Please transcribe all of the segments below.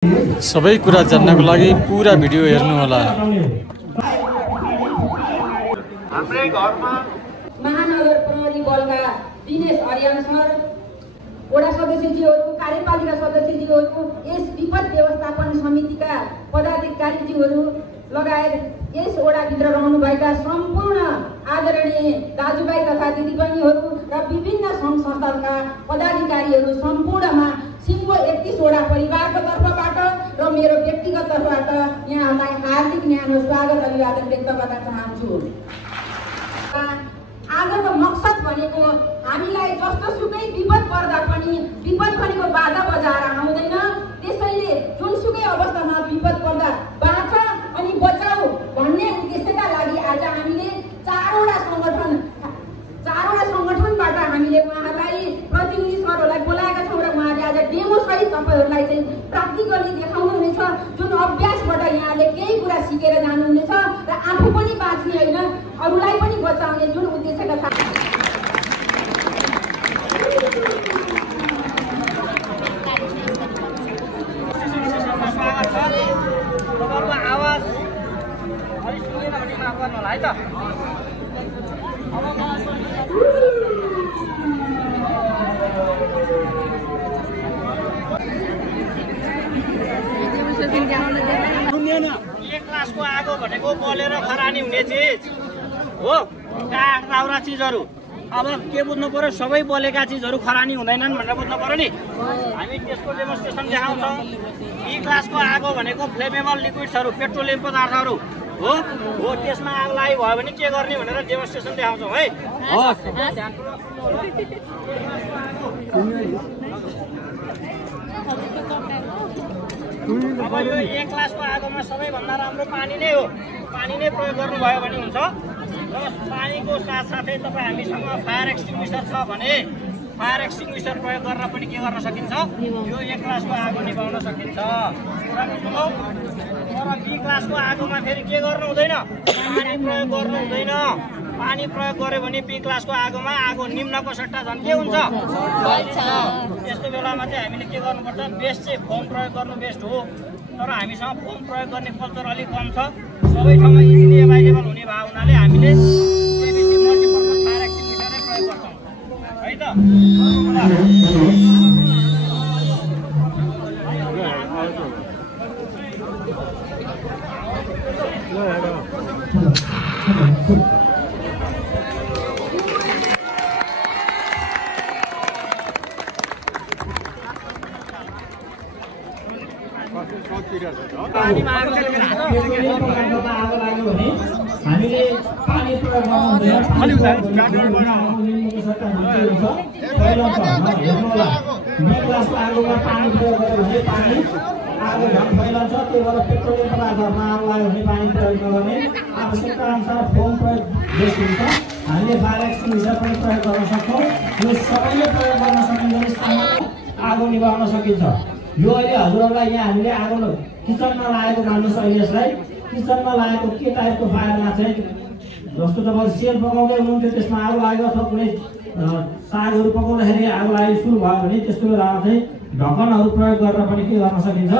सबै कुरा जान्नको लागि पुरा भिडियो हेर्नु होला। हाम्रै घरमा महानगर प्रहरी बलका दिनेश अर्याल सर, वडा सदस्यज्यूहरू, कार्यपालिका सदस्यज्यूहरू, यस विपद व्यवस्थापन समितिका पदाधिकारीज्यूहरू लगायत यस वडाभित्र रहनुभएका सम्पूर्ण आदरणीय दाजुभाइ तथा दिदीबहिनीहरू र विभिन्न सङ्घ संस्थाका पदाधिकारीहरू सम्पूर्णमा सिङ्गो 31 वडा परिवारको तर्फबाट र मेरो व्यक्तिगत तर्फबाट यहाँलाई हार्दिक न्यानो स्वागत अभिवादन व्यक्त गर्न चाहन्छु। आजको मकसद भनेको हामीलाई जस्तो सुकै विपद पर्दा पनि विपद भनेको बाधा बजाएर आउँदैन, त्यसैले जुनसुकै अवस्थामा विपद पर्दा बाँच अनि बचाऊ भन्ने उद्देश्यका लागि आज हामीले चारवटा सङ्गठनबाट हामीले उहाँलाई प्रतिनिधि सरहरूलाई बोलाएका छौँ र उहाँले आज डेमो सहित तपाईँहरूलाई चाहिँ प्र्याक्टिकली देखाउनुहुनेछ। जुन अभ्यासबाट यहाँले केही कुरा सिकेर जानुहुनेछ र आफू पनि बाँच्ने होइन अरूलाई पनि बचाउने जुन उद्देश्यका साथ आवाज अलिक सुनेन भने माफ गर्नु होला है त। एक क्लासको आगो भनेको बलेर खरानी हुने चिज हो, काठ दाउरा चिजहरू। अब के बुझ्नु पर्यो, सबै बलेका चिजहरू खरानी हुँदैनन् भनेर बुझ्नु पर्यो नि। हामी त्यसको डेमोन्स्ट्रेसन देखाउँछौँ। बी क्लासको आगो भनेको फ्लेमेबल लिक्विड्सहरू, पेट्रोलियम पदार्थहरू हो, त्यसमा आग लागि भयो भने के गर्ने भनेर डेमोन्स्ट्रेसन देखाउँछौँ है। अब यो एक क्लासको आगोमा सबैभन्दा राम्रो पानी नै हो। पानी नै प्रयोग गर्नुभयो भने हुन्छ र पानीको साथसाथै तपाईँ हामीसँग फायर एक्सटिङ्ग्विसर छ भने फायर एक्सटिङ्ग्विसर प्रयोग गरेर पनि के गर्न सकिन्छ, यो एक क्लासको आगो निभाउन सकिन्छ। कुरा बुझ्नुभयो। तर बी क्लासको आगोमा फेरि के गर्नु हुँदैन, पानी प्रयोग गर्नु हुँदैन। पानी प्रयोग गर्यो भने बी क्लासको आगोमा आगो निम्नको सट्टा झन् के हुन्छ, यस्तो बेलामा चाहिँ हामीले के गर्नुपर्छ, बेस्ट चाहिँ फोम प्रयोग गर्नु बेस्ट हो। तर हामीसँग फोम प्रयोग गर्ने कल्चर अलिक कम छ। सबै ठाउँमा इजिली एभाइलेबल हुने भयो हुनाले हामीले एबिसी मल्टिपर्पज फायर एक्सटिङ्ग्विसरै प्रयोग गर्छौँ है त। पानीमा आगो लाग्यो भने हामीले पानी प्रयोग गर्नु हुँदैन। पानी क्लासको आगोमा पानी प्रयोग गर्यो भने पानी आगो झन् फैलन्छ। त्यही भएर पेट्रोलियम पदार्थहरूमा आगो लाग्यो भने पानी प्रयोग नगर्ने, आवश्यकता अनुसार फोम प्रयोग बेस्ट हुन्छ। हामीले फायर एक्सटिङ्ग्विसर पनि प्रयोग गर्न सक्छौँ। यो सबैले प्रयोग गर्न सकिन्छ भने सामान्य आगो निभाउन सकिन्छ। यो अहिले हजुरहरूलाई यहाँ हामीले आगो किचनमा लागेको मान्नुहोस्। अहिले यसलाई किचनमा लागेको के टाइपको फायरमा चाहिँ जस्तो तपाईँ सेल पकाउँदै हुनुहुन्थ्यो, त्यसमा आगो लाग्यो अथवा कुनै सागहरू पकाउँदाखेरि आगो लागि सुरु भयो भने त्यस्तो बेलामा चाहिँ ढक्कनहरू प्रयोग गरेर पनि के गर्न सकिन्छ,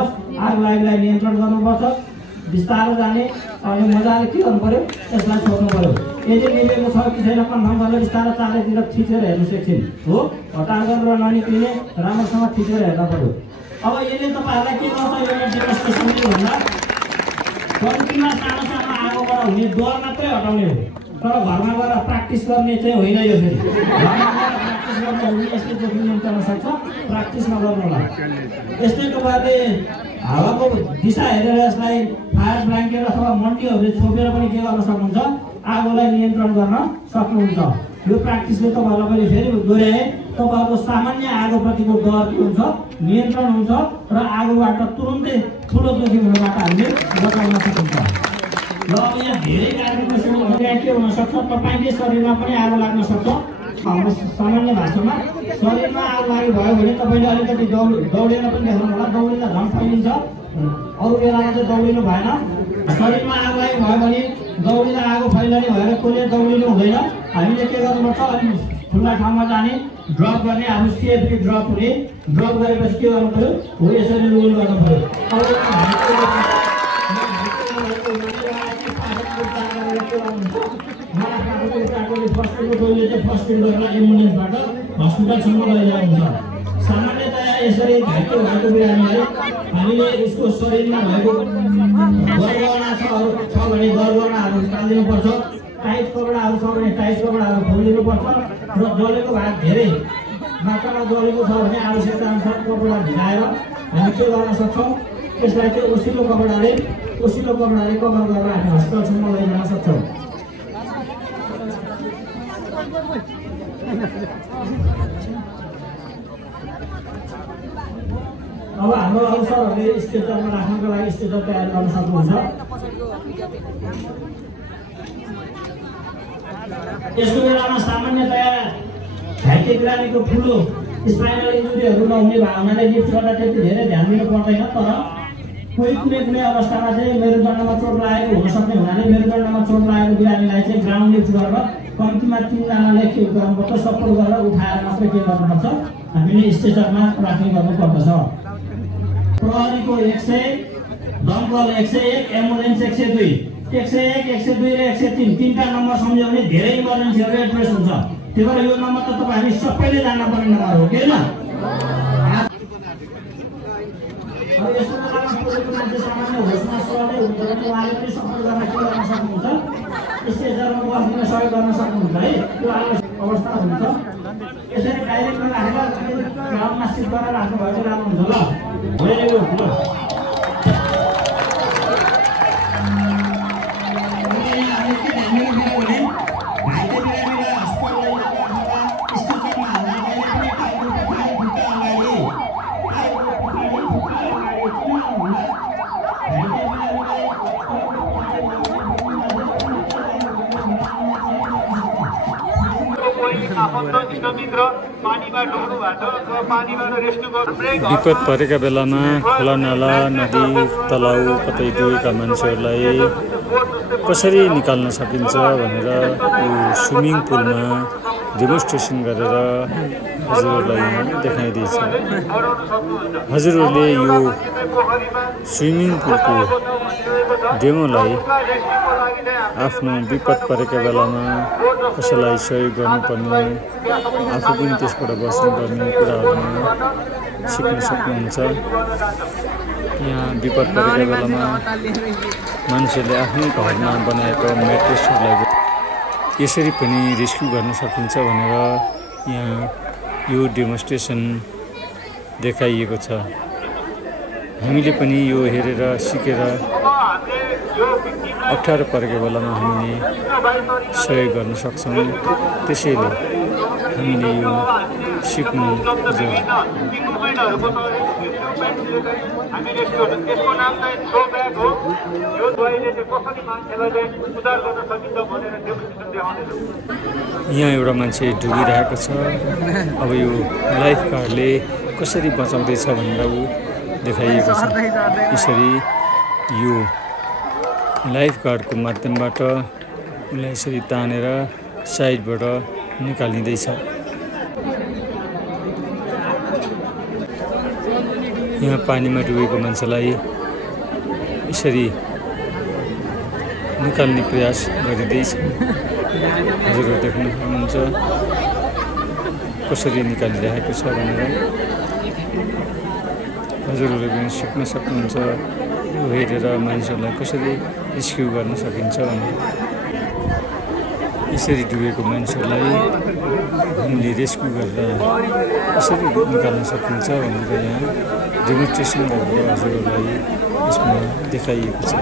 आगो लागिलाई नियन्त्रण गर्नुपर्छ। बिस्तारो जाने अनि मजाले के गर्नु पर्यो, यसलाई छोड्नु पर्यो। यदि निभेको छ कि छैन कन्फर्म गरेर बिस्तारो चारैतिर थिचेर हेर्नु एकछिन हो, हतार गरेर ननिक्लिने राम्रोसँग थिचेर हेर्नु पर्यो। अब यसले तपाईँहरूलाई के गर्छ, यो डेमोन्स्ट्रेसनले भन्दा कम्तीमा सानो सानो आगोबाट हुने डर मात्रै हटाउने हो। तर घरमा गएर प्र्याक्टिस गर्ने चाहिँ होइन। यो फेरि घरमा गएर प्र्याक्टिस गर्ने हो भने यसले जोखिम निम्त्याउन सक्छ, प्र्याक्टिस नगर्नु होला। यस्तै तपाईँहरूले हावाको दिशा हेरेर यसलाई फायर ब्ल्याङ्केट अथवा मन्टीहरूले छोपेर पनि के गर्न सक्नुहुन्छ, आगोलाई नियन्त्रण गर्न सक्नुहुन्छ। यो प्र्याक्टिसले तपाईँहरूलाई फेरि दोहोऱ्याए तपाईँहरूको सामान्य आगोप्रतिको डर के हुन्छ, नियन्त्रण हुन्छ र आगोबाट तुरुन्तै ठुलो जोखिम हुनबाट हामीले बचाउन सकिन्छ। र अब यहाँ धेरै कार्यक्रम के हुनसक्छ, तपाईँकै शरीरमा पनि आगो लाग्न सक्छ। हाम्रो सामान्य भाषामा शरीरमा आगो लाग्यो भयो भने तपाईँले अलिकति दौडेर पनि देखाउनु होला। दौडिँदा झन् फैलिन्छ, अरू बेलामा चाहिँ दौडिनु भएन। शरीरमा आगो लाग्यो भयो भने दौडिँदा आगो फैलने भएर कसले दौडिनु हुँदैन। हामीले के गर्नुपर्छ, अलिक खुल्ला ठाउँमा जाने ड्रप गर्ने अब सेफली ड्रप हुने ड्रप गरेपछि के गर्नु पर्यो हो यसरी रोल गर्नु पर्यो फर्स्ट एड गरेर एम्बुलेन्सबाट हस्पिटलसम्म लैजानुहुन्छ सामान्यतया यसरी घाइते भएको बिरामीलाई हामीले उसको शरीरमा भएको गरगहना छ भने गरगहनाहरू निकालिदिनुपर्छ टाइट कपडाहरू छ भने टाइट कपडाहरू खोलिदिनुपर्छ र जलेको भाग धेरै मात्रामा जलेको छ भने आवश्यकता अनुसार कपडा भिजाएर हामी के गर्न सक्छौँ त्यसलाई चाहिँ ओसिलो कपडाले कभर गरेर हामी हस्पिटलसम्म लैजान सक्छौँ अब हाम्रो अवसरहरूले स्टेजरमा राख्नको लागि स्टेजर तयार गर्न सक्नुहुन्छ यसको बेलामा सामान्यतया घाइते बिरामीको ठुलो स्पाइनल इन्जुरीहरू नहुने भावनाले लिफ्ट गर्दा त्यति धेरै ध्यान दिनु पर्दैन तर कुनै अवस्थामा चाहिँ मेरुदण्डमा चोट लागेको हुन सक्ने हुनाले मेरुदण्डमा चोट लागेको बिरामीलाई चाहिँ ग्राउन्ड लिफ्ट गरेर कम्तीमा 3 जनाले के गर्नुपर्छ सपोर्ट गरेर उठाएर मात्रै के गर्नुपर्छ हामीले स्टेजरमा राख्ने गर्नुपर्दछ प्रहरीको 100 दमकल 101 एम्बुलेन्स 102 101 102 र 103 तीनटा नम्बर सम्झ्यो भने धेरै इमर्जेन्सीहरू एड्रेस हुन्छ त्यही भएर यो नम्बर त तपाईँ हामी सबैले जान्न पर्ने नम्बर हो के न यसको बेलामा पुगेको मान्छे सामान्य होसमा सहजै हुन्छ भने उहाँले पनि सपोर्ट गर्न के गर्न सक्नुहुन्छ स्टेजरमा बस्न सहयोग गर्न सक्नुहुन्छ है त्यो अवस्था हुन्छ यसरी डाइरेक्टमा राखेर ग्राउन्डमा सिट गरेर राख्नु भएको राम्रो हुन्छ ल विपद परेका बेलामा खोला नाला नदी तलाउ कतै डुबेका मान्छेहरूलाई कसरी निकाल्न सकिन्छ भनेर यो स्विमिङ पुलमा डेमोन्स्ट्रेसन गरेर हजुरहरूलाई देखाइदिएछ हजुरहरूले यो स्विमिङ पुलको डेमोलाई आफ्नो विपद परेका बेलामा कसैलाई सहयोग गर्नुपर्ने आफू पनि त्यसबाट बस्नुपर्ने कुराहरूमा सिक्न सक्नुहुन्छ यहाँ विपद परेका बेलामा मान्छेले आफ्नै घरमा बनाएको म्याट्रेसहरूलाई यसरी पनि रेस्क्यु गर्न सकिन्छ भनेर यहाँ यो डेमोन्स्ट्रेसन देखाइएको छ हामीले पनि यो हेरेर सिकेर अप्ठ्यारो परेको बेलामा हामीले सहयोग गर्न सक्छौँ त्यसैले हामीले यो सिक्नु जरुरी यहाँ एउटा मान्छे डुबिरहेको छ अब यो लाइफ गार्डले कसरी बचाउँदैछ भनेर ऊ देखाइएको छ यसरी यो लाइफ गार्डको माध्यमबाट उसलाई यसरी तानेर साइडबाट निकालिँदैछ यहाँ पानीमा डुबेको मान्छेलाई यसरी निकाल्ने प्रयास गरिँदैछ हजुरहरू देख्न सक्नुहुन्छ कसरी निकालिरहेको छ भनेर हजुरहरूले पनि सिक्न सक्नुहुन्छ यो हेरेर मानिसहरूलाई कसरी रेस्क्यु गर्न सकिन्छ भनेर यसरी डुबेको मान्छेहरूलाई हामीले रेस्क्यु गरेर कसरी निकाल्न सकिन्छ भनेर यहाँ डेमोन्स्ट्रेसन गरेर हजुरहरूलाई यसमा देखाइएको छ।